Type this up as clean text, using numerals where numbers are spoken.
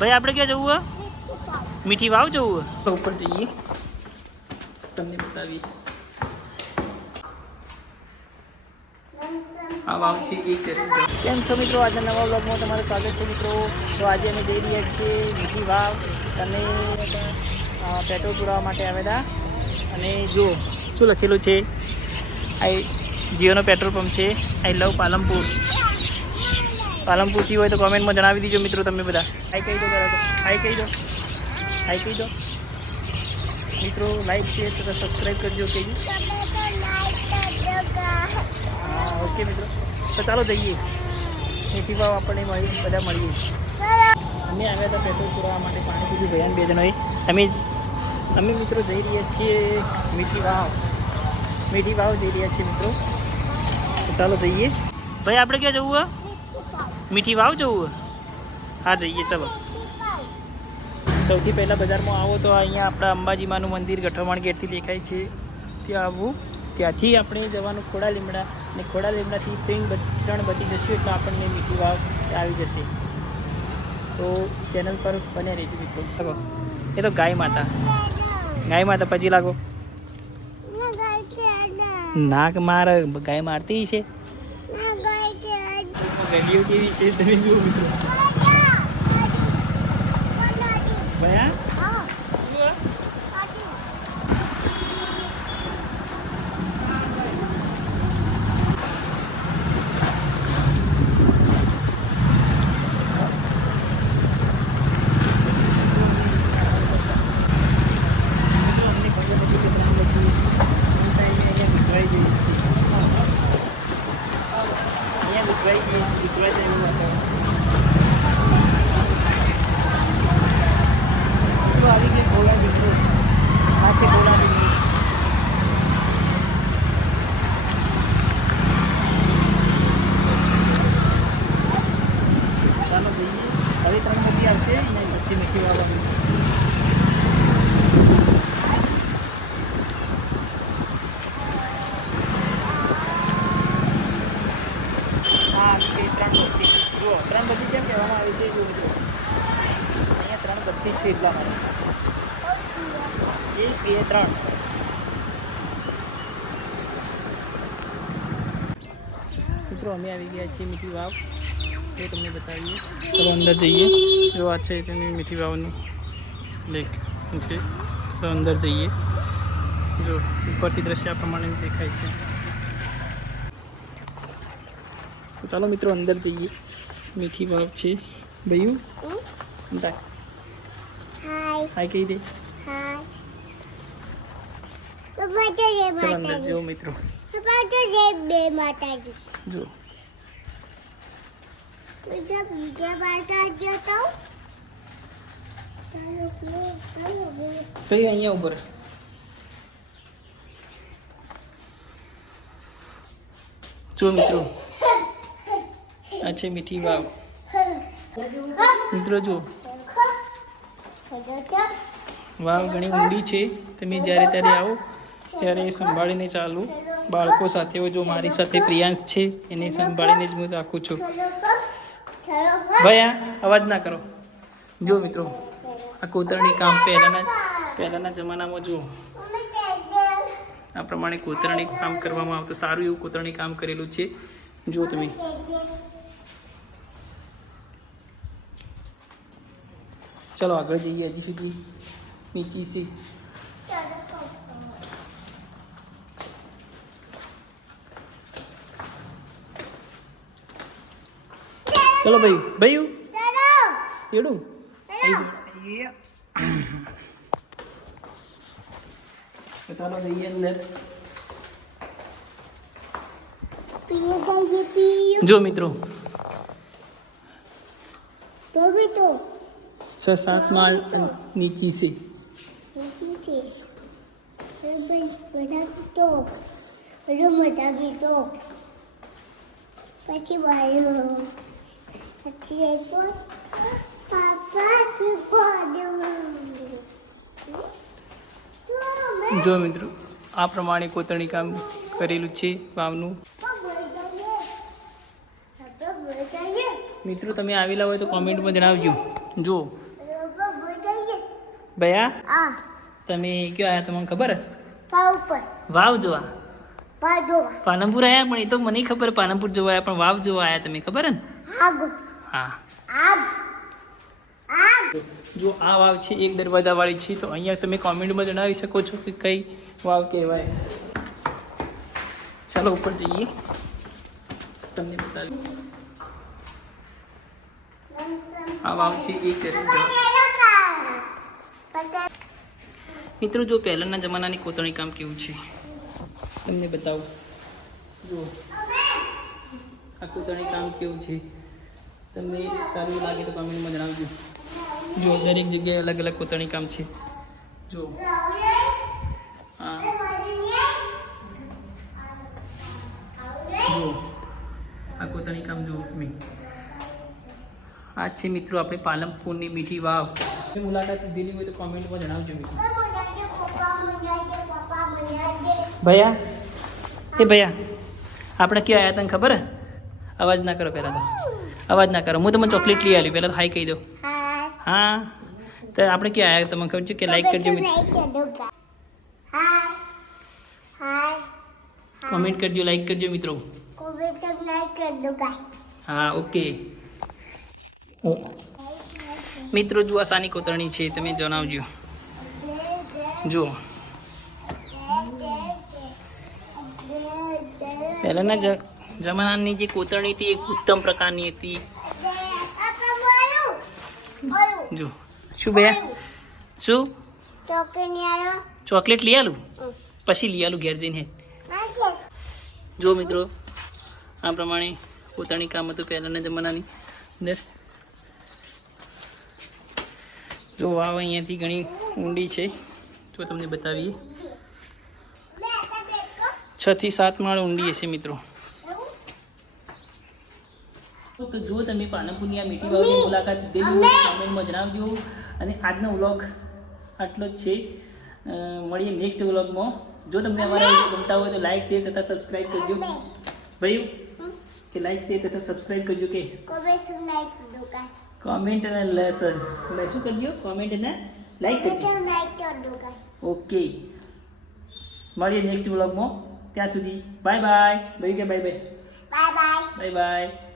ભાઈ આપણે ક્યાં જવું હે? મીઠી વાવ જવું હે? ઉપર જઈએ, તમને બતાવીએ. આ વાવ છે એ કેમ છો મિત્રો? આજના નવા બ્લોગમાં તમારું સ્વાગત છે મિત્રો. તો આજે અમે જઈ રહ્યા છીએ મીઠી વાવ અને પેટ્રોલ પુરાવા માટે આવેલા. અને જો શું લખેલું છે, આ જીઓનો પેટ્રોલ પંપ છે. આઈ લવ પાલનપુર. પાલનપુરથી હોય તો કોમેન્ટમાં જણાવી દીજો મિત્રો. તમે બધા હાઈ કહી દો, બરાબર હાઈ કહી દો, હાઈ કહી દો મિત્રો. લાઈક શેર તથા સબસ્ક્રાઈબ કરજો. કહી હા ઓકે મિત્રો. તો ચાલો જઈએ મીઠી વાવ. આપણને બધા મળીએ. અમે આવ્યા હતા પેટ્રોલ પુરાવા માટે પાણી સુધી ભયાન બે જણોએ. અમે મિત્રો જઈ રહ્યા છીએ મીઠી વાવ. મીઠી વાવ જઈ રહ્યા છીએ મિત્રો. તો ચાલો જઈએ. ભાઈ આપણે ક્યાં જવું હે? મીઠી વાવ જવું હે? હા જઈએ ચલો. સૌથી પહેલાં બજારમાં આવો તો અહીંયા આપણા અંબાજીમાનું મંદિર ગઠોમાણ ગેટથી દેખાય છે. ત્યાં આવવું. ત્યાંથી આપણે જવાનું ખોડા લીમડા, અને ખોડા લીમડાથી ત્રણ બચી જશું એટલે આપણને મીઠી વાવ આવી જશે. તો ચેનલ પર બને રહેજો મિત્રો. એ તો ગાય માતા, ગાય માતા પછી લાગો નાક માર. ગાય મારતી છે. ગાડીઓ કેવી છે તમે જુઓ મિત્રો. ભયા આવી ગઈ ગોળા દીકરો. આ છે ગોળા દીકરી. ચાલો જઈએ. હવે 3 મોટી આવશે અહીંયા પછી મીઠી વાવવાની. હા તે 3 મોટી જુઓ. 3 બધી કેમ કહેવામાં આવે છે? જુઓ જુઓ અહીંયા 3 બધી છે એટલા માટે. 1 2 3. મિત્રો અમે આવી ગયા છીએ મીઠી વાવ. એ તમને બતાવીએ. ચલો અંદર જઈએ. જો આ છે તમે મીઠી વાવનું લેક છે. તો અંદર જઈએ. જો ઉપરથી દ્રશ્ય આ પ્રમાણે દેખાય છે. તો ચાલો મિત્રો અંદર જઈએ. મીઠી વાવ છે. ભૈયું હાય કહી દે. ચલો અંદર જો મિત્રો. જો કઈ અહીંયા ઉપર જો મિત્રો. આ છે મીઠી વાવ મિત્રો. જો વાવ ઘણી ઊંડી છે. તમે જ્યારે ત્યારે આવો ત્યારે સંભાળીને ચાલુ. બાળકો સાથે હોય, જો મારી સાથે પ્રિયાંશ છે એને સંભાળીને જ હું રાખું છું. ભાઈ આ અવાજ ના કરો. જો મિત્રો આ કોતરણી કામ પહેલાંના જમાનામાં જો આ પ્રમાણે કોતરણી કામ કરવામાં આવતું. સારું એવું કોતરણી કામ કરેલું છે. જો તમે ચલો આગળ જઈએ. હજી સુધી નીચી છે. ચલો ભાઈ ભાઈ તેડું ચાલો જઈએ અંદર. જો મિત્રો 6-7 માળ નીચી છે. જો મિત્રો આ પ્રમાણે કોતરણી કામ કરેલું છે વાવનું. મિત્રો તમે આવેલા હોય તો કોમેન્ટમાં જણાવજો. જો ભૈયા આ તમે કયો આયા તમને ખબર પાવ પર વાવ જોવા પાડોવા પાલનપુર આયા પણ એ તો મને ખબર પાલનપુર જોવા આયા પણ વાવ જોવા આયા તમે ખબર ને આગો હા આગ આગ જો આ વાવ છે એક દરવાજાવાળી છે તો અહીંયા તમે કોમેન્ટમાં જણાવી શકો છો કે કઈ વાવ કહેવાય ચાલો ઉપર જઈએ તમને બતાવી આ વાવ છે એક દરવાજા મિત્રો જો પહેલાંના જમાનાની કોતરણી કામ કેવું છે તમને બતાવું જો આ કોતરણી કામ કેવું છે તમને સારું લાગે તો કમેન્ટમાં જણાવજો જો દરેક જગ્યાએ અલગ અલગ કોતરણી કામ છે જો હા જો આ કોતરણી કામ જુઓ તમે આ છે મિત્રો આપણે પાલનપુરની મીઠી વાવ મુલાકાત લીધેલી હોય તો કોમેન્ટમાં જણાવજો મિત્રો ભૈયા એ ભૈયા આપણે ક્યાં આવ્યા તને ખબર અવાજ ના કરો પહેલાં તો અવાજ ના કરો હું તમને ચોકલેટ લઈ આવી પહેલાં તો હાઈ કહી દો હા તો આપણે ક્યાં આવ્યા તમને ખબર છે કે લાઈક કરજો મિત્રો કોમેન્ટ કરજો લાઈક કરજો મિત્રો હા ઓકે મિત્રો જો આ સાની કોતરણી છે તમે જણાવજો જુઓ પહેલાંના જમાનાની જે કોતરણી હતી એક ઉત્તમ પ્રકારની હતી જો શું ભૈયા શું ચોકલેટ લઈ આલું પછી લઈ આલું ઘેર જઈને જો મિત્રો આ પ્રમાણે કોતરણી કામ હતું પહેલાંના જમાનાની અંદર જો વાવ અહીંયાથી ઘણી ઊંડી છે જો તમને બતાવીએ 6 થી 7 માળ ઊંડી હશે મિત્રો તો જો તમે પાલનપુરની આ મીઠી વાવની મુલાકાત લીધેલી હોય તો કોમેન્ટમાં જણાવજો અને આજનો વ્લોગ આટલો જ છે મળીએ નેક્સ્ટ વ્લોગમાં જો તમને અમારા વિડીયો ગમતા હોય તો લાઈક શેર તથા સબસ્ક્રાઈબ કરજો ભાઈ કે લાઈક શેર તથા સબસ્ક્રાઈબ કરજો કે કોમેન્ટ અને શું કરજો કોમેન્ટ અને લાઈક કરજો ઓકે મળીએ નેક્સ્ટ વ્લોગમાં ત્યાં સુધી બાય બાય ભાઈ કે બાય બાય બાય બાય